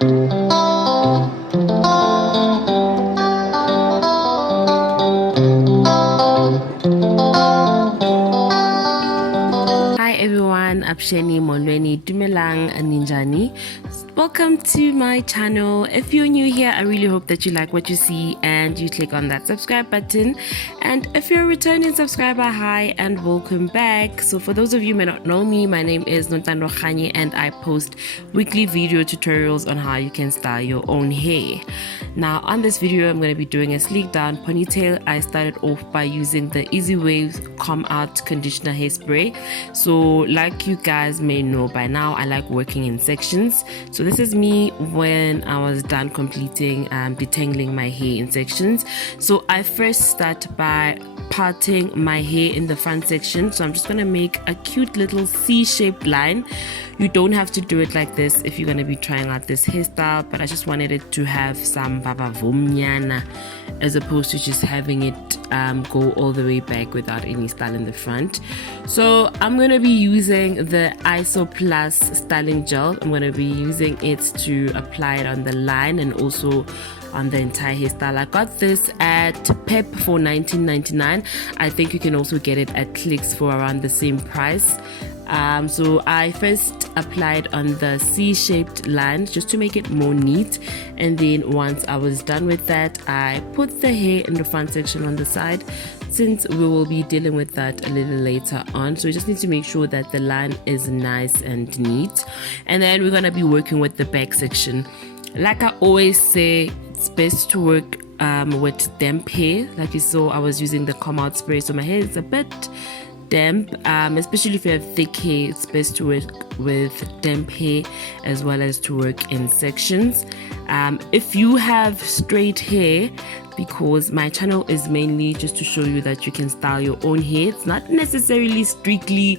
Hi everyone, Absheni Molweni Dumelang Ninjani. Welcome to my channel. If you're new here, I really hope that you like what you see and you click on that subscribe button. And if you're a returning subscriber, hi and welcome back. So for those of you who may not know me, my name is nontando.khanye and I post weekly video tutorials on how you can style your own hair. Now on this video, I'm going to be doing a sleek down ponytail. I started off by using the EasyWaves Comb Out Conditioner hairspray. So like you guys may know by now, I like working in sections. So this is me when I was done completing detangling my hair in sections. So I first start by parting my hair in the front section. So I'm just going to make a cute little C-shaped line. You don't have to do it like this if you're going to be trying out this hairstyle, but I just wanted it to have some baba vomnyana as opposed to just having it go all the way back without any style in the front. So I'm going to be using the Isoplus Styling Gel. I'm going to be using it to apply it on the line and also on the entire hairstyle. I got this at Pep for $19.99. I think you can also get it at Clicks for around the same price. So I first applied on the C-shaped line just to make it more neat, and then once I was done with that, I put the hair in the front section on the side, since we will be dealing with that a little later on. So we just need to make sure that the line is nice and neat, and then we're going to be working with the back section. Like I always say, it's best to work with damp hair. Like you saw, I was using the comb out spray, so my hair is a bit damp, especially if you have thick hair. It's best to work with damp hair as well as to work in sections. If you have straight hair, because my channel is mainly just to show you that you can style your own hair, it's not necessarily strictly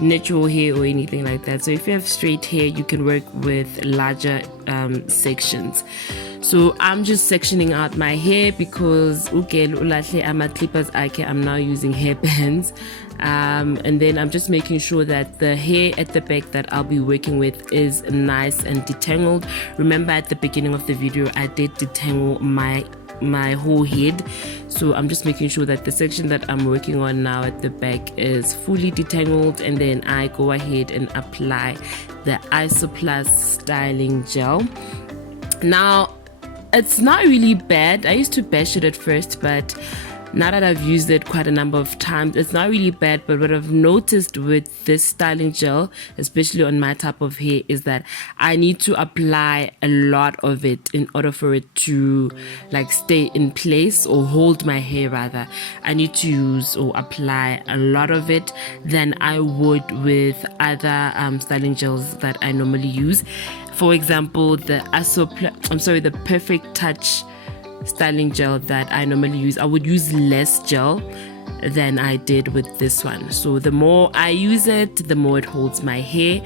natural hair or anything like that. So if you have straight hair, you can work with larger sections. So I'm just sectioning out my hair because I'm now using hairbands, and then I'm just making sure that the hair at the back that I'll be working with is nice and detangled. Remember at the beginning of the video I did detangle my whole head, so I'm just making sure that the section that I'm working on now at the back is fully detangled, and then I go ahead and apply the Isoplus Styling Gel. Now it's not really bad. I used to bash it at first, but now that I've used it quite a number of times, it's not really bad. But what I've noticed with this styling gel, especially on my type of hair, is that I need to apply a lot of it in order for it to like stay in place, or hold my hair rather. I need to use or apply a lot of it than I would with other styling gels that I normally use. For example, the Perfect Touch styling gel that I normally use, I would use less gel than I did with this one. So the more I use it, the more it holds my hair.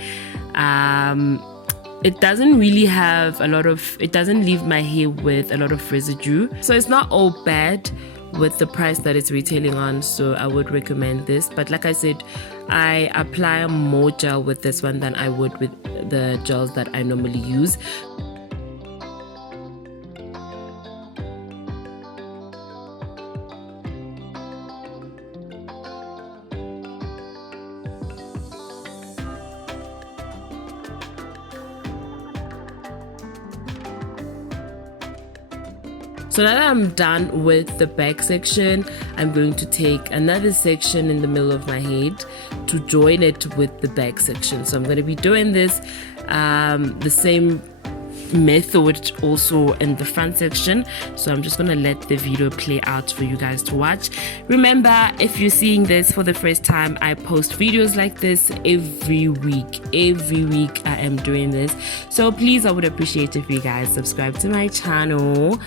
It doesn't really have it doesn't leave my hair with a lot of residue, so it's not all bad with the price that it's retailing on. So I would recommend this, but like I said, I apply more gel with this one than I would with the gels that I normally use. So now that I'm done with the back section, I'm going to take another section in the middle of my head to join it with the back section. So I'm going to be doing this the same method also in the front section. So I'm just going to let the video play out for you guys to watch. Remember, if you're seeing this for the first time, I post videos like this every week. Every week I am doing this, so please, I would appreciate if you guys subscribe to my channel.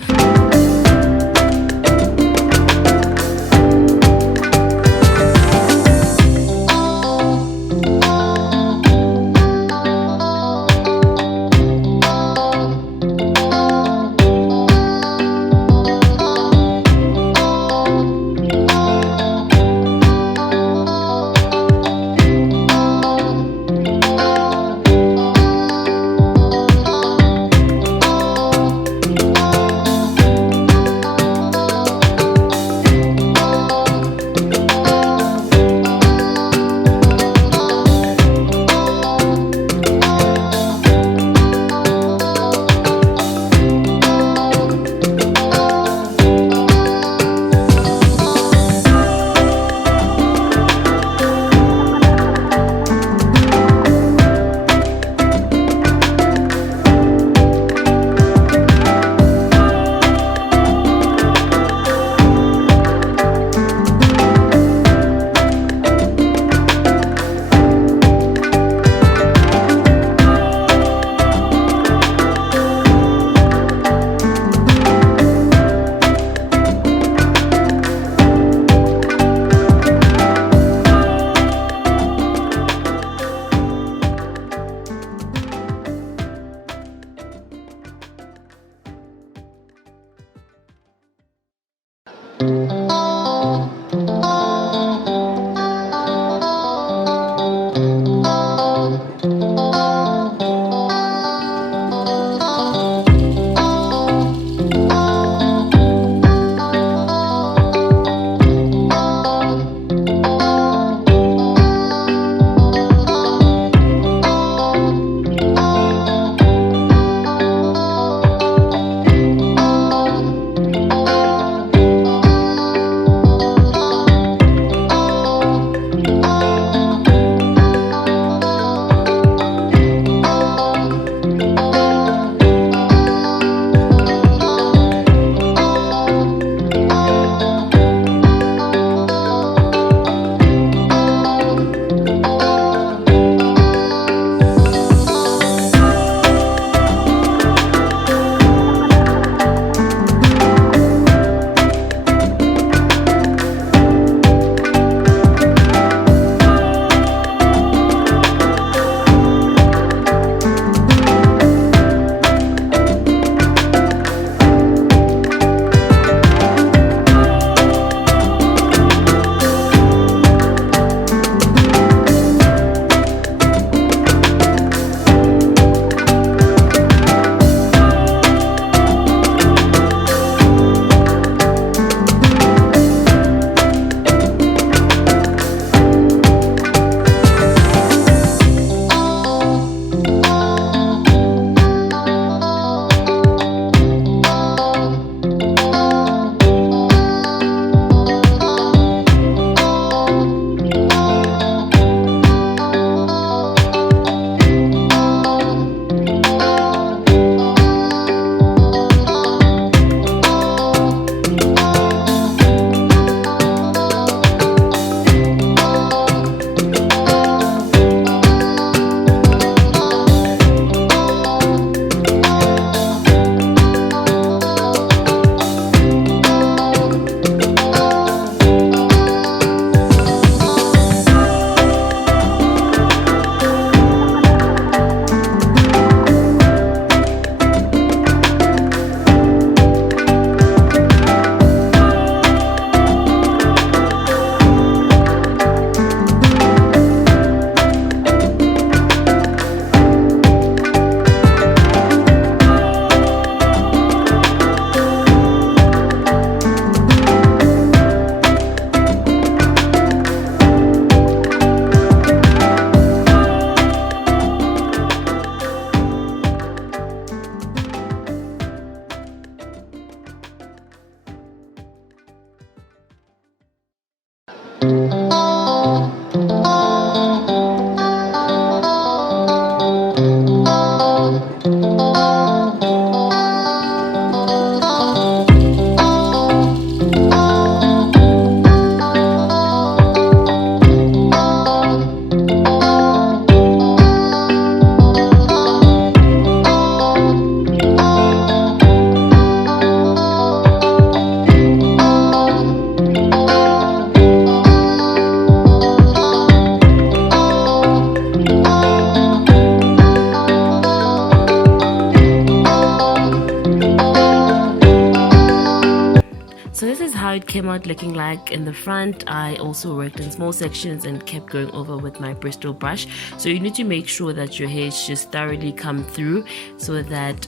So this is how it came out looking like in the front. I also worked in small sections and kept going over with my Bristol brush. So you need to make sure that your hairs just thoroughly come through so that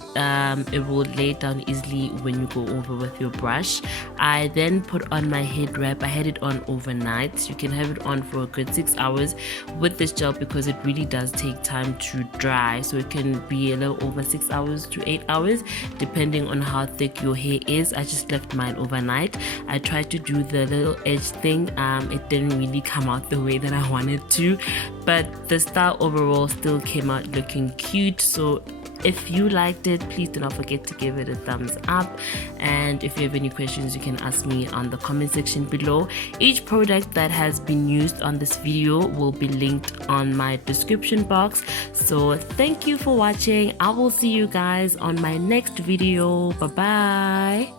it will lay down easily when you go over with your brush. I then put on my head wrap. I had it on overnight. You can have it on for a good 6 hours with this gel because it really does take time to dry. So it can be a little over 6 hours to 8 hours depending on how thick your hair is. I just left mine overnight. I tried to do the little edge thing. It didn't really come out the way that I wanted to, but the style overall still came out looking cute. So if you liked it, please do not forget to give it a thumbs up, and if you have any questions you can ask me on the comment section below. Each product that has been used on this video will be linked on my description box. So thank you for watching. I will see you guys on my next video. Bye bye.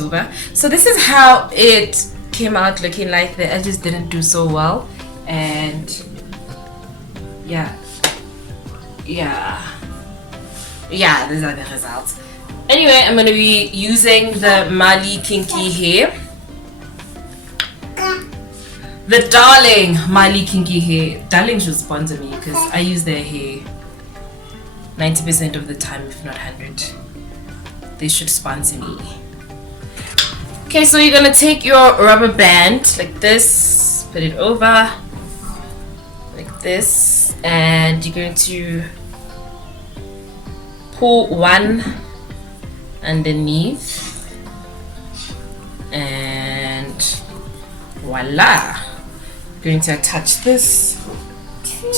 over. So this is how it came out looking like. The edges didn't do so well, and yeah, these are the results. Anyway, I'm going to be using the Mali Kinky hair, the Darling Mali Kinky hair. Darling should sponsor me because I use their hair 90% of the time, if not 100. They should sponsor me. Okay, so you're gonna take your rubber band like this, put it over like this, and you're going to pull one underneath, and voila. I'm going to attach this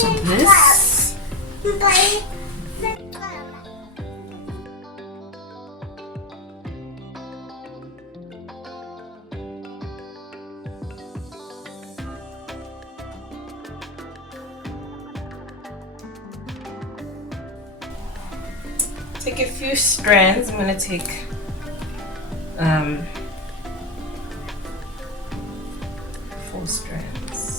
to this. Take a few strands. I'm gonna take 4 strands.